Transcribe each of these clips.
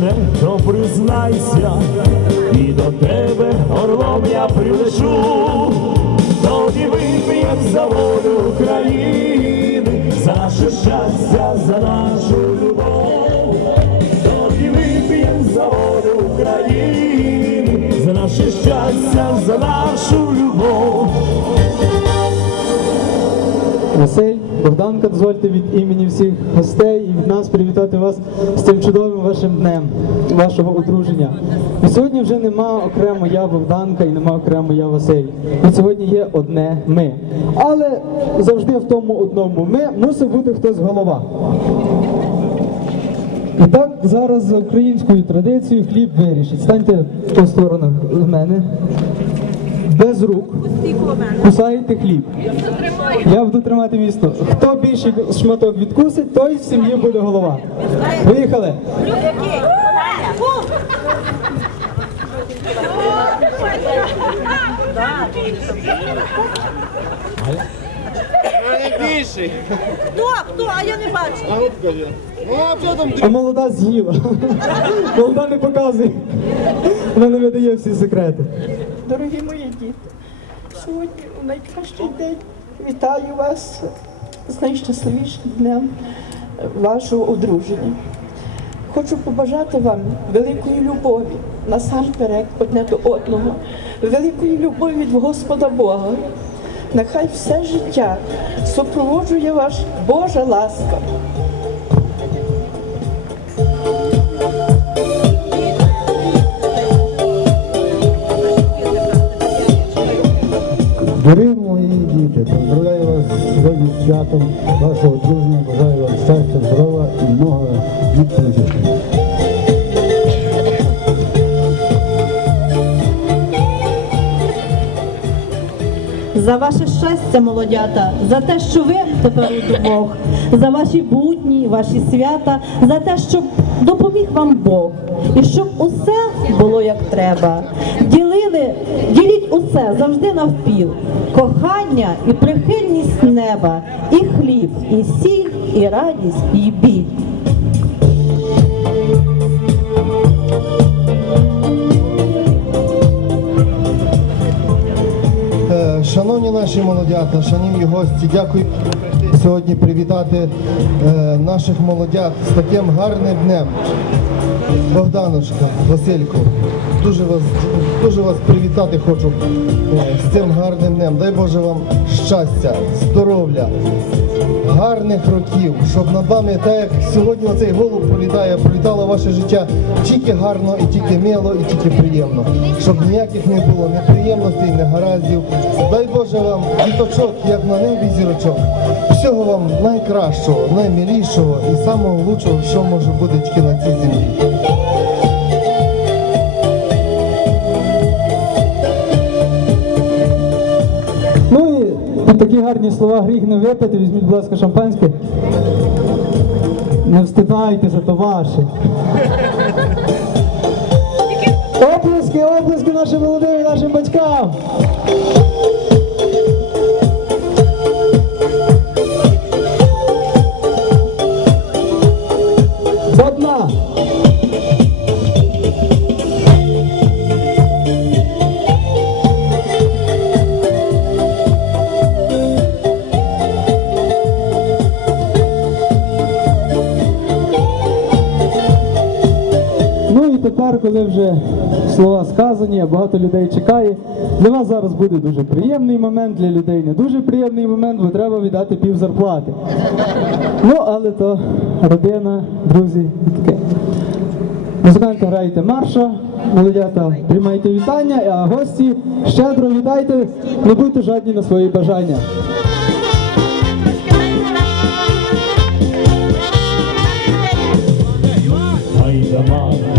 мене, то признайся, і до тебе орлом я прилечу, тоді вип'єм за волю України, за наше щастя, за нашу любов, тоді вип'єм за волю України, за наше щастя, за нашу Богданка, дозвольте від імені всіх гостей і від нас привітати вас з цим чудовим вашим днем, вашого одруження. І сьогодні вже нема окремо я Богданка і нема окремо я Василь. І сьогодні є одне ми. Але завжди в тому одному ми мусить бути хтось голова. І так зараз за українською традицією хліб вирішить. Станьте по сторонах з мене. Без рук. Кусаєте хліб. Я буду тримати місто. Хто більший шматок відкусить, той в сім'ї буде голова. Поїхали. Хто? Хто? А я не бачу. А молода з'їла. Молода не показує. Вона не видає всі секрети. Дорогі мої діти, сьогодні у найкращий день вітаю вас з найщасливішим днем вашого одруження. Хочу побажати вам великої любові насамперед одне до одного, великої любові від Господа Бога. Нехай все життя супроводжує вас Божа ласка. Дорогі мої діти, поздравляю вас сьогодні з святом вашого дружня, бажаю вам щастя, здоров'я і много відповідей. За ваше щастя, молодята, за те, що ви тепер удвох, за ваші будні, ваші свята, за те, щоб допоміг вам Бог, і щоб усе було як треба. Ділили, діліть усе завжди навпіл. Кохання і прихильність неба, і хліб, і сіль, і радість, і біль. Е, Шановні наші молодята, шановні гості, дякую сьогодні привітати е, наших молодят з таким гарним днем. Богданочка, Василько, дуже вас, дуже вас привітати хочу е, з цим гарним днем. Дай Боже вам щастя, здоров'я, гарних років, щоб над вами, так як сьогодні оцей голуб пролітає, пролітало ваше життя тільки гарно, і тільки мило, і тільки приємно. Щоб ніяких не було неприємностей, негараздів. Дай Боже вам діточок, як на небі зірочок. Всього вам найкращого, наймилішого і самого лучшого, що може бути тільки на цій землі. Ну і такі гарні слова гріх не випити, візьміть, будь ласка, шампанське. Не встидайтеся, то ваше. Оплески, оплески нашим молодим і нашим батькам. Коли вже слова сказані, а багато людей чекає, для вас зараз буде дуже приємний момент, для людей не дуже приємний момент, бо треба віддати пів зарплати. Ну, але то родина, друзі таке. Музиканти грайте марша, молодята приймайте вітання, а гості щедро вітайте, не будьте жадні на свої бажання. Ай да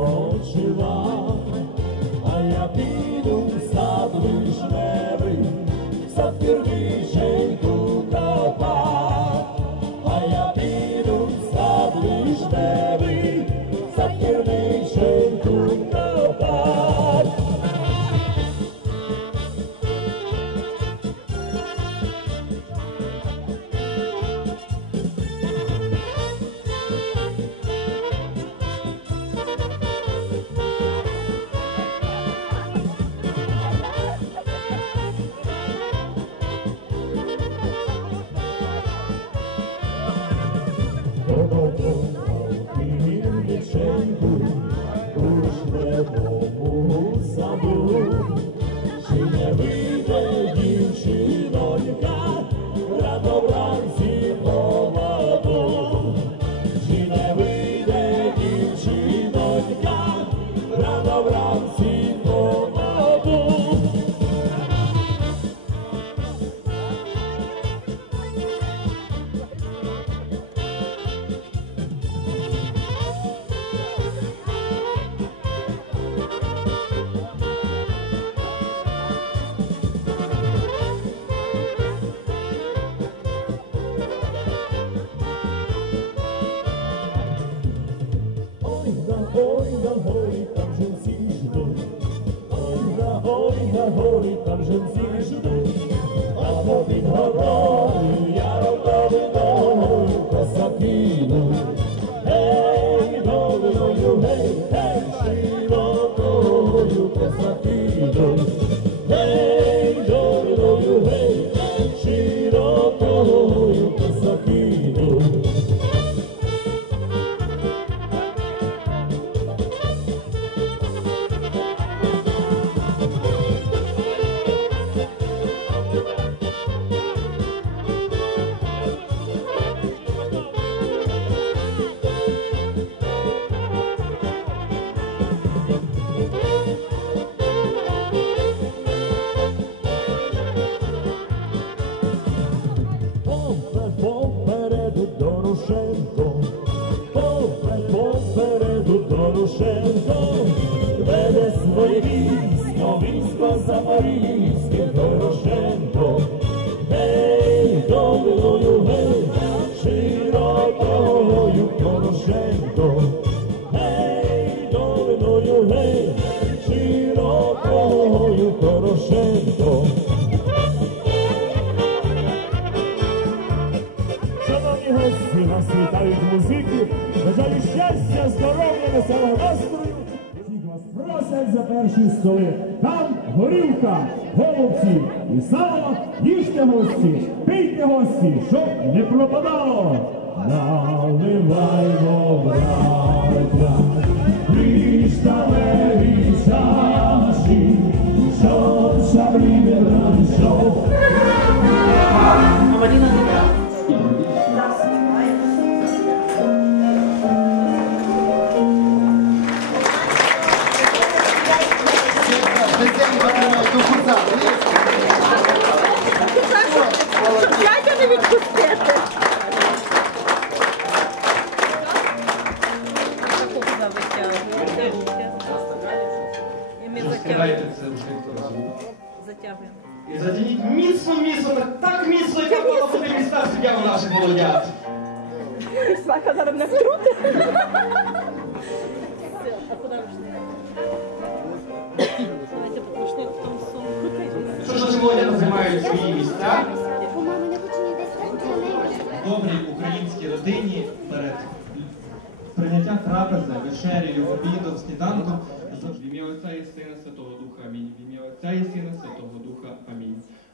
Spoczywa на горі там жінці. українське Дорошенко, гей, долиною, гей, широкою Дорошенко, гей, долиною, гей, широкою Дорошенко. Шановні гості, нас вітають музики, бажаю щастя, здоров'я, веселого настрою. Всіх вас просять за перші столи горілка, голубці. І сало, їжте гості, пийте гості, щоб не пропадало. Наливаймо, браття, річ та Свака зараз мене втрути. Що ж молодята займають свої місця? Не добрій українській родині перед прийняттям трапези, вечерею, обідом, сніданком в ім'я Отця і Сина Святого Духа. Амінь. В ім'я Отця і Сина Святого Духа. Амінь.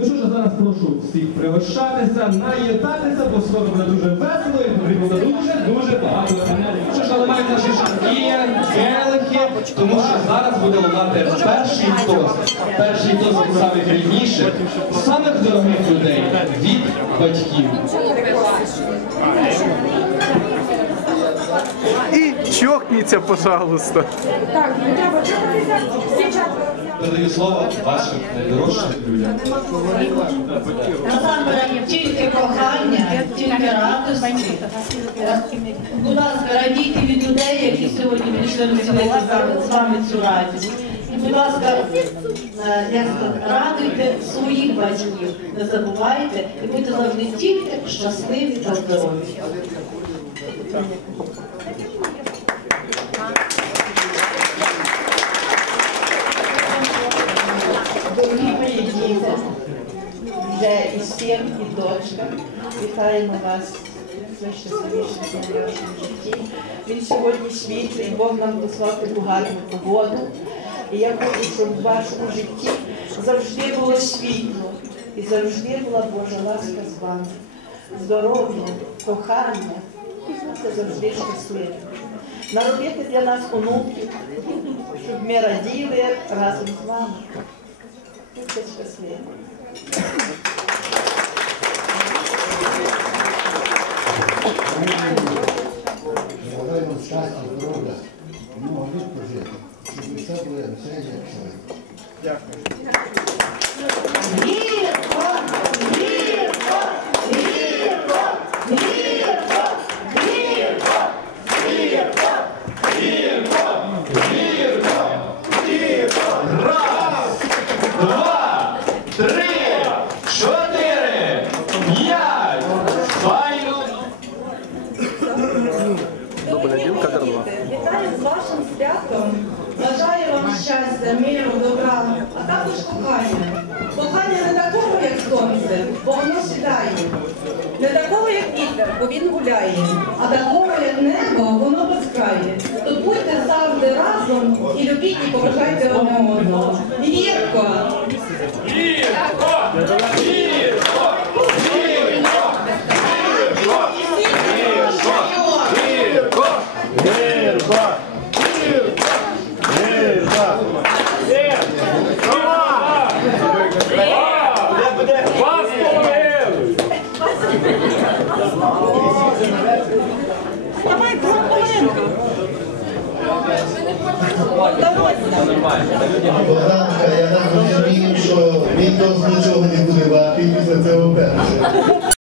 Ну що ж, зараз прошу всіх пригощатися, наїдатися, бо скоро буде дуже весело і потрібно буде дуже, дуже багато енергії. Що ж наливають наші шанки, келихи, тому що зараз буде лунати перший тост. Перший тост від самих рідніших, самих дорогих людей від батьків. І чокніться, пожалуйста. Передаю слово вашим найдорожчим людям. Насамперед тільки кохання, тільки радості. Будь ласка, радійте від людей, які сьогодні прийшли розділити з вами- цю радість. І, будь ласка, е, радуйте своїх батьків, не забувайте і будьте завжди тільки щасливі та здорові. Дорогі мої діти, вже і син, і дочка, вітаємо вас в вашому житті. Він сьогодні світлий, Бог нам дослав таку гарну погоду. І я хочу, щоб в вашому житті завжди було світло і завжди була Божа ласка з вами. Здоров'я, кохання і бути завжди щасливим. Наробити для нас онуків, щоб ми раділи разом з вами. Будьте щасливі. Чоловік. Два, Вітаю з вашим святом. Бажаю вам щастя, миру, добра, а також кохання. Кохання не такого, як сонце, бо воно сідає. Не такого, як вітер, бо він гуляє, а такого, як небо, воно безкрає. Тут будьте завжди разом і любіть і поважайте одне одного. Гірко! Богданка, я так розумію, що він досить нічого не буде вати після цього.